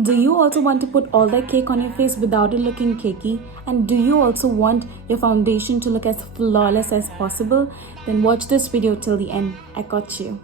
Do you also want to put all that cake on your face without it looking cakey? And do you also want your foundation to look as flawless as possible? Then watch this video till the end. I got you.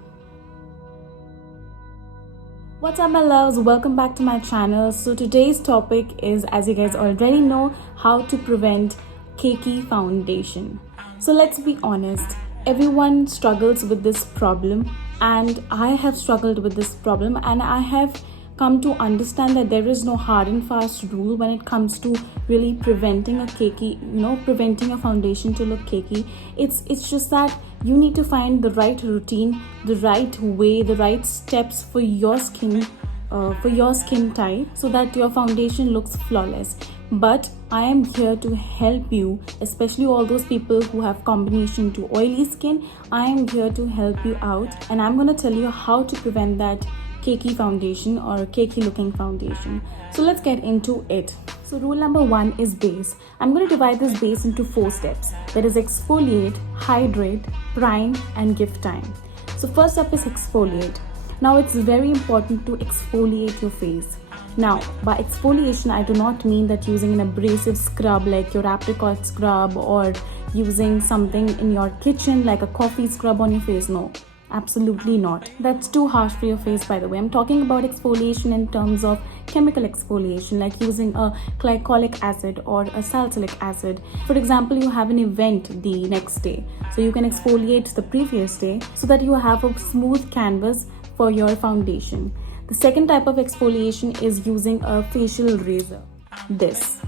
What's up my loves, welcome back to my channel. So today's topic is, as you guys already know, how to prevent cakey foundation. So let's be honest, everyone struggles with this problem, and I have struggled with this problem, and I have come to understand that there is no hard and fast rule when it comes to really preventing a cakey, preventing a foundation to look cakey. It's just that you need to find the right routine, the right way, the right steps for your skin type, so that your foundation looks flawless. But I am here to help you, especially all those people who have combination to oily skin. I am here to help you out, and I'm going to tell you how to prevent that cakey foundation or cakey looking foundation. So let's get into it. So rule number 1 is base. I'm going to divide this base into 4 steps. That is exfoliate, hydrate, prime, and give time. So first step is exfoliate. Now it's very important to exfoliate your face. Now by exfoliation, I do not mean that using an abrasive scrub like your apricot scrub or using something in your kitchen like a coffee scrub on your face. No, absolutely not. That's too harsh for your face, by the way. I'm talking about exfoliation in terms of chemical exfoliation, like using a glycolic acid or a salicylic acid. For example, you have an event the next day, so you can exfoliate the previous day so that you have a smooth canvas for your foundation. The second type of exfoliation is using a facial razor. This.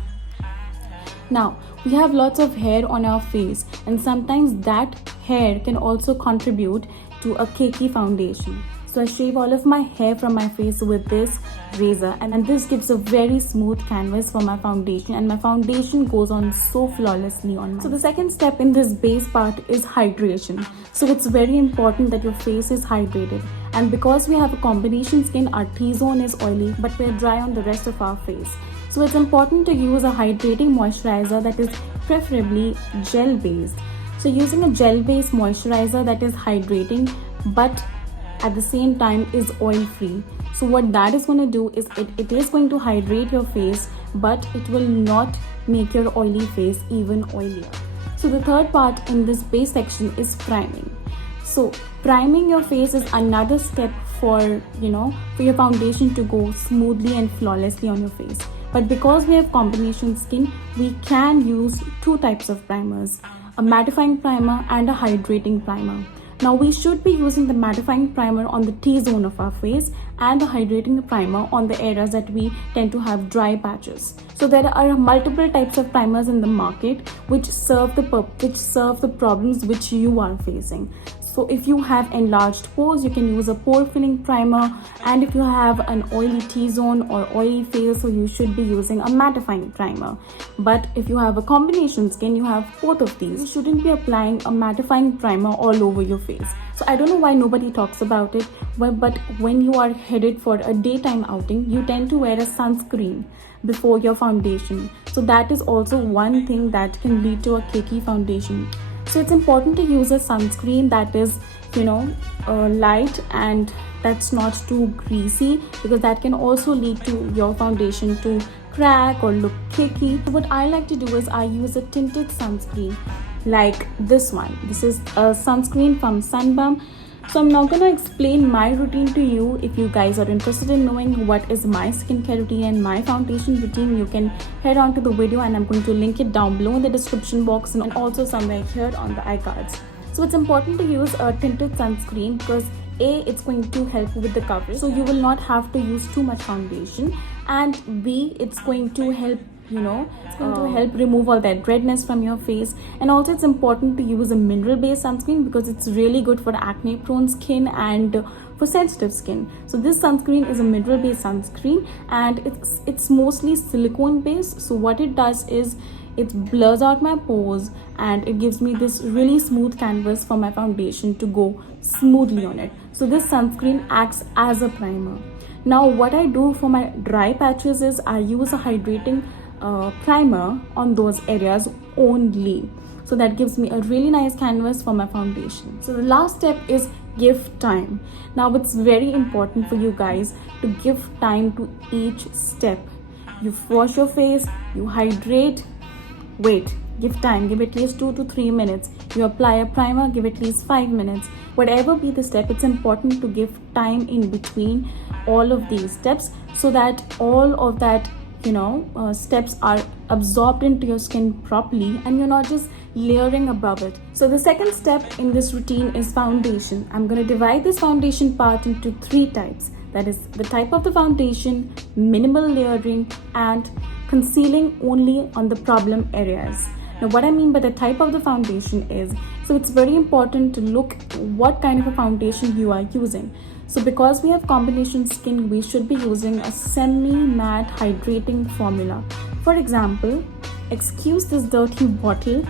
Now, we have lots of hair on our face, and sometimes that hair can also contribute to a cakey foundation. So I shave all of my hair from my face with this razor, and this gives a very smooth canvas for my foundation, and my foundation goes on so flawlessly on my. So the second step in this base part is hydration. So it's very important that your face is hydrated, and because we have a combination skin, our T-zone is oily but we're dry on the rest of our face. So it's important to use a hydrating moisturizer that is preferably gel based. So using a gel based moisturizer that is hydrating but at the same time is oil free. So what that is going to do is it is going to hydrate your face, but it will not make your oily face even oilier. So the third part in this base section is priming. So priming your face is another step for your foundation to go smoothly and flawlessly on your face. But because we have combination skin, we can use 2 types of primers, a mattifying primer and a hydrating primer. Now we should be using the mattifying primer on the T-zone of our face and the hydrating primer on the areas that we tend to have dry patches. So there are multiple types of primers in the market which serve the problems which you are facing. So if you have enlarged pores, you can use a pore filling primer, and if you have an oily T-zone or oily face, so you should be using a mattifying primer. But if you have a combination skin, you have both of these. You shouldn't be applying a mattifying primer all over your face. So I don't know why nobody talks about it, but when you are headed for a daytime outing, you tend to wear a sunscreen before your foundation. So that is also one thing that can lead to a cakey foundation. So it's important to use a sunscreen that is, light and that's not too greasy, because that can also lead to your foundation to crack or look cakey. So what I like to do is I use a tinted sunscreen like this one. This is a sunscreen from Sunbum. So I'm not going to explain my routine to you. If you guys are interested in knowing what is my skincare routine and my foundation routine, you can head on to the video, and I'm going to link it down below in the description box and also somewhere here on the iCards. So it's important to use a tinted sunscreen because A, it's going to help with the coverage, so you will not have to use too much foundation, and B, it's going to help help remove all that redness from your face. And also it's important to use a mineral based sunscreen because it's really good for acne prone skin and for sensitive skin. So this sunscreen is a mineral based sunscreen, and it's mostly silicone based. So what it does is it blurs out my pores and it gives me this really smooth canvas for my foundation to go smoothly on it. So this sunscreen acts as a primer. Now what I do for my dry patches is I use a hydrating primer on those areas only. So that gives me a really nice canvas for my foundation. So the last step is give time. Now it's very important for you guys to give time to each step. You wash your face, you hydrate, wait, give time, give at least 2 to 3 minutes. You apply a primer, give at least 5 minutes. Whatever be the step, it's important to give time in between all of these steps, so that all of that steps are absorbed into your skin properly and you're not just layering above it. So the second step in this routine is foundation. I'm going to divide this foundation part into 3 types. That is the type of the foundation, minimal layering, and concealing only on the problem areas. Now what I mean by the type of the foundation is, so it's very important to look what kind of a foundation you are using. So because we have combination skin, we should be using a semi-matte hydrating formula. For example, excuse this dirty bottle.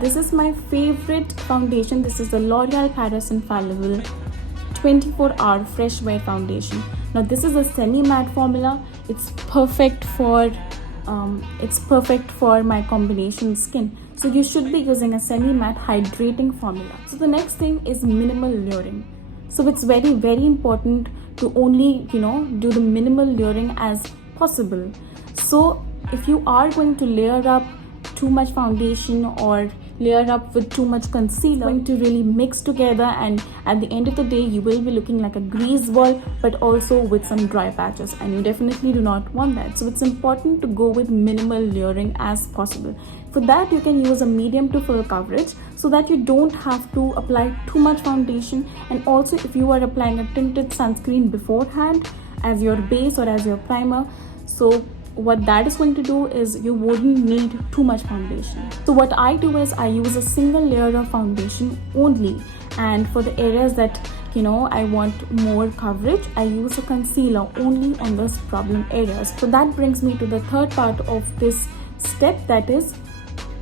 This is my favorite foundation. This is the L'Oreal Paris Infallible 24-hour fresh wear foundation. Now this is a semi-matte formula. It's perfect for my combination skin. So you should be using a semi-matte hydrating formula. So the next thing is minimal layering. So it's very, very important to only, do the minimal layering as possible. So if you are going to layer up too much foundation or layer up with too much concealer, going to really mix together, and at the end of the day you will be looking like a grease ball, but also with some dry patches, and you definitely do not want that. So it's important to go with minimal layering as possible. For that, you can use a medium to full coverage, so that you don't have to apply too much foundation. And also, if you are applying a tinted sunscreen beforehand as your base or as your primer, so what that is going to do is you wouldn't need too much foundation. So what I do is I use a single layer of foundation only, and for the areas that I want more coverage, I use a concealer only on those problem areas. So that brings me to the third part of this step, that is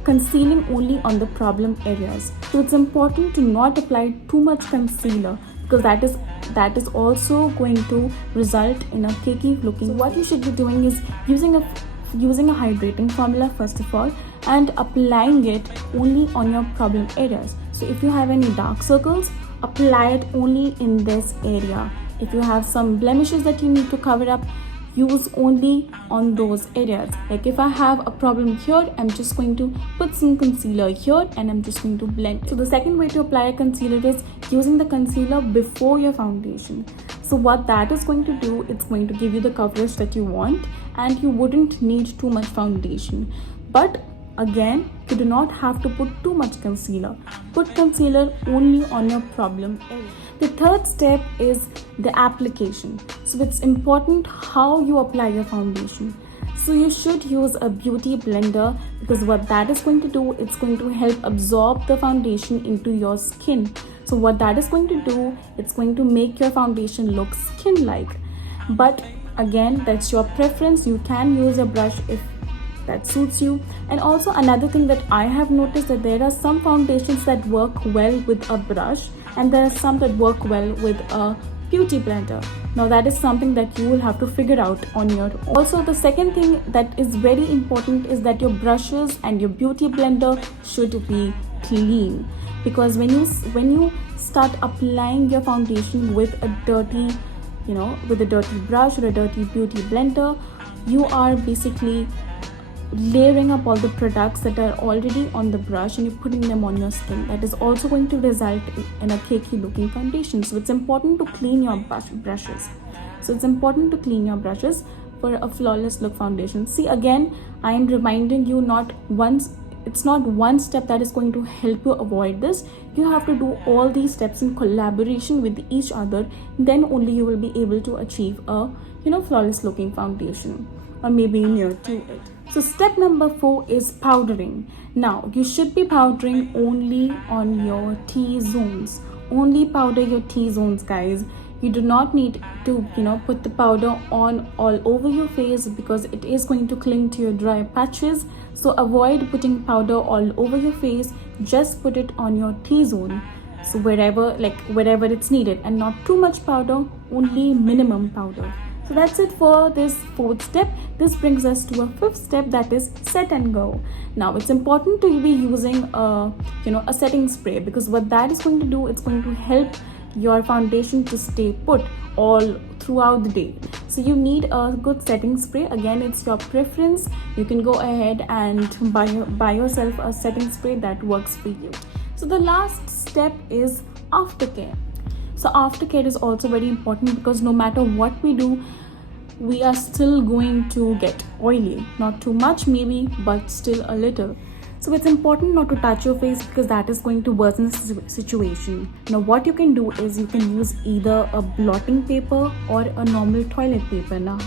concealing only on the problem areas. So it's important to not apply too much concealer, because that is also going to result in a cakey looking. So what you should be doing is using a hydrating formula first of all, and applying it only on your problem areas. So if you have any dark circles, apply it only in this area. If you have some blemishes that you need to cover up, use only on those areas. Like if I have a problem here, I'm just going to put some concealer here and I'm just going to blend it. So the second way to apply a concealer is using the concealer before your foundation. So what that is going to do, it's going to give you the coverage that you want, and you wouldn't need too much foundation. But again, you do not have to put too much concealer. Put concealer only on your problem area. The third step is the application. So it's important how you apply your foundation. So you should use a beauty blender, because what that is going to do, it's going to help absorb the foundation into your skin. So what that is going to do, it's going to make your foundation look skin-like. But again, that's your preference. You can use a brush if that suits you. And also another thing that I have noticed, that there are some foundations that work well with a brush, and there are some that work well with a beauty blender. Now that is something that you will have to figure out on your own. Also, the second thing that is very important is that your brushes and your beauty blender should be clean, because when you start applying your foundation with a dirty brush or a dirty beauty blender, you are basically layering up all the products that are already on the brush and you're putting them on your skin. That is also going to result in a cakey looking foundation. So it's important to clean your brushes. So it's important to clean your brushes for a flawless look foundation. See, again, I am reminding you, it's not one step that is going to help you avoid this. You have to do all these steps in collaboration with each other. Then only you will be able to achieve a flawless looking foundation, or maybe near to it. So step number 4 is powdering. Now you should be powdering only on your T-zones. Only powder your T-zones, guys. You do not need to put the powder on all over your face, because it is going to cling to your dry patches. So avoid putting powder all over your face. Just put it on your T-zone, so wherever it's needed, and not too much powder, only minimum powder. So that's it for this 4th step. This brings us to a 5th step, that is set and go. Now it's important to be using a setting spray, because what that is going to do, it's going to help your foundation to stay put all throughout the day. So you need a good setting spray. Again, it's your preference. You can go ahead and buy yourself a setting spray that works for you. So the last step is aftercare. So aftercare is also very important, because no matter what we do, we are still going to get oily. Not too much maybe, but still a little. So it's important not to touch your face, because that is going to worsen the situation. Now what you can do is you can use either a blotting paper or a normal toilet paper. Now,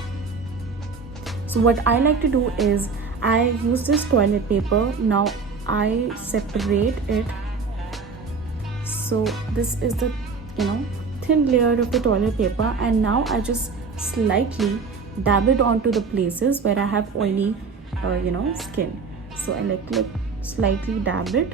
so what I like to do is I use this toilet paper. Now I separate it. So this is the thin layer of the toilet paper, and now I just slightly dab it onto the places where I have oily skin. So I like slightly dab it,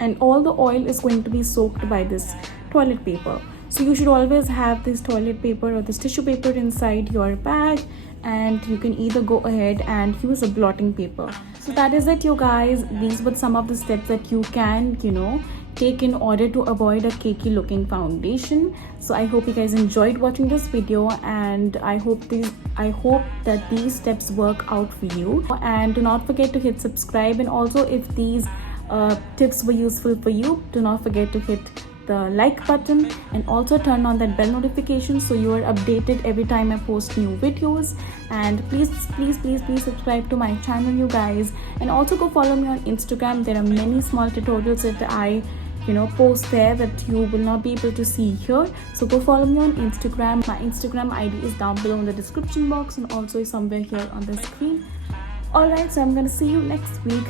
and all the oil is going to be soaked by this toilet paper. So you should always have this toilet paper or this tissue paper inside your bag, and you can either go ahead and use a blotting paper. So that is it, you guys. These were some of the steps that you can take in order to avoid a cakey looking foundation. So I hope you guys enjoyed watching this video, and I hope that these steps work out for you. And do not forget to hit subscribe, and also if these tips were useful for you, do not forget to hit the like button, and also turn on that bell notification so you are updated every time I post new videos. And please subscribe to my channel, you guys, and also go follow me on Instagram. There are many small tutorials that I post there that you will not be able to see here. So go follow me on Instagram. My Instagram ID is down below in the description box, and also somewhere here on the screen. Alright, so I'm gonna see you next week.